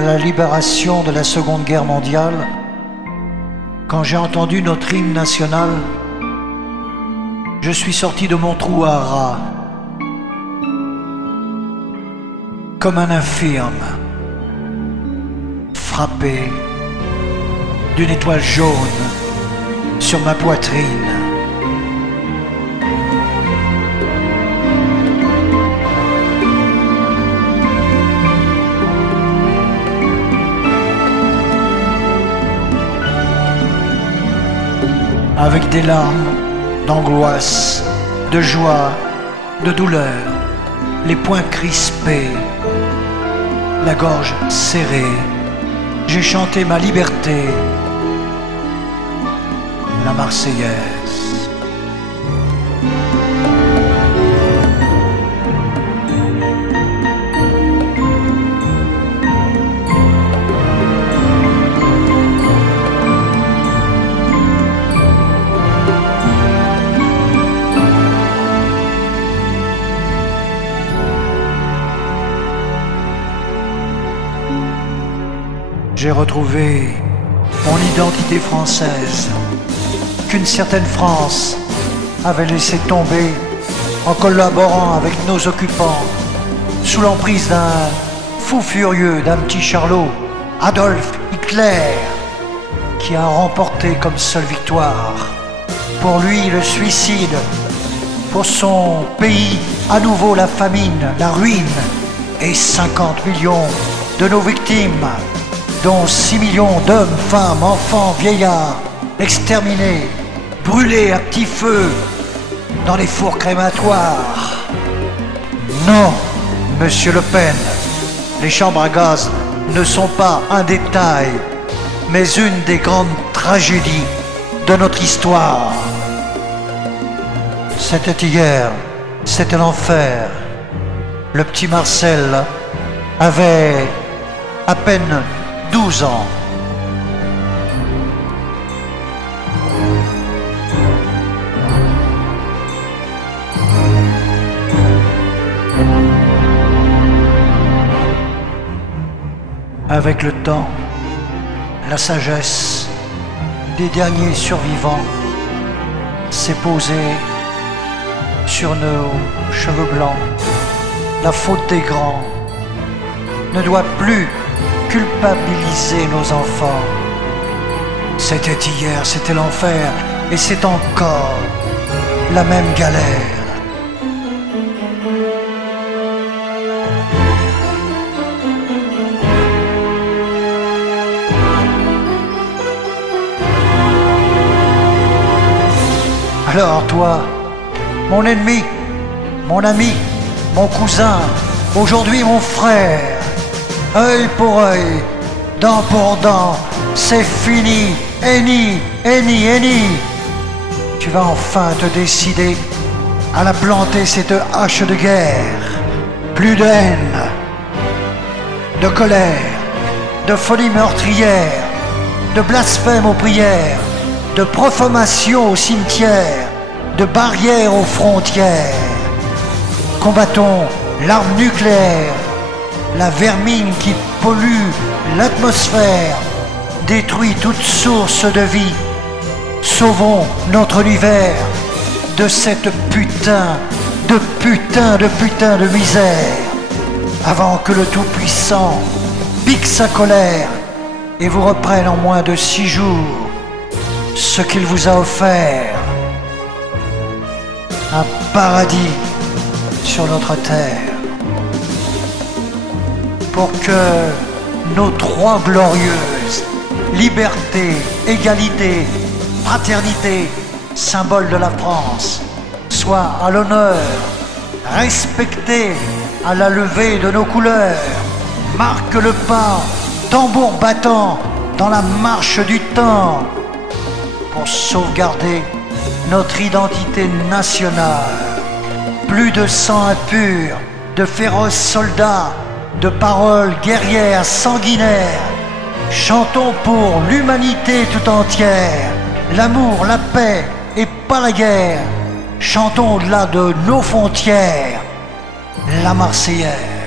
à la libération de la Seconde Guerre mondiale, quand j'ai entendu notre hymne national, je suis sorti de mon trou à rats, comme un infirme, frappé d'une étoile jaune sur ma poitrine. Avec des larmes d'angoisse, de joie, de douleur, les poings crispés, la gorge serrée, j'ai chanté ma liberté, la Marseillaise. J'ai retrouvé mon identité française qu'une certaine France avait laissé tomber en collaborant avec nos occupants sous l'emprise d'un fou furieux, d'un petit Charlot, Adolf Hitler, qui a remporté comme seule victoire pour lui le suicide, pour son pays à nouveau la famine, la ruine et 50 millions de nos victimes, dont 6 millions d'hommes, femmes, enfants, vieillards, exterminés, brûlés à petit feu dans les fours crématoires. Non, Monsieur Le Pen, les chambres à gaz ne sont pas un détail, mais une des grandes tragédies de notre histoire. C'était hier, c'était l'enfer. Le petit Marcel avait à peine 12 ans. Avec le temps, la sagesse des derniers survivants s'est posée sur nos cheveux blancs. La faute des grands ne doit plus culpabiliser nos enfants. C'était hier, c'était l'enfer, et c'est encore la même galère. Alors toi, mon ennemi, mon ami, mon cousin, aujourd'hui mon frère, œil pour œil, dent pour dent, c'est fini, henni, henni, henni. Tu vas enfin te décider à la planter cette hache de guerre. Plus de haine, de colère, de folie meurtrière, de blasphème aux prières, de profanation au cimetière, de barrières aux frontières. Combattons l'arme nucléaire, la vermine qui pollue l'atmosphère, détruit toute source de vie. Sauvons notre univers de cette putain de misère, avant que le Tout-Puissant pique sa colère et vous reprenne en moins de 6 jours ce qu'il vous a offert. Un paradis sur notre terre, pour que nos 3 glorieuses, liberté, égalité, fraternité, symbole de la France, soient à l'honneur, respectées à la levée de nos couleurs, marque le pas, tambour battant dans la marche du temps, pour sauvegarder notre identité nationale. Plus de sang impur, de féroces soldats, de paroles guerrières sanguinaires. Chantons pour l'humanité tout entière, l'amour, la paix et pas la guerre. Chantons au-delà de nos frontières, la Marseillaise.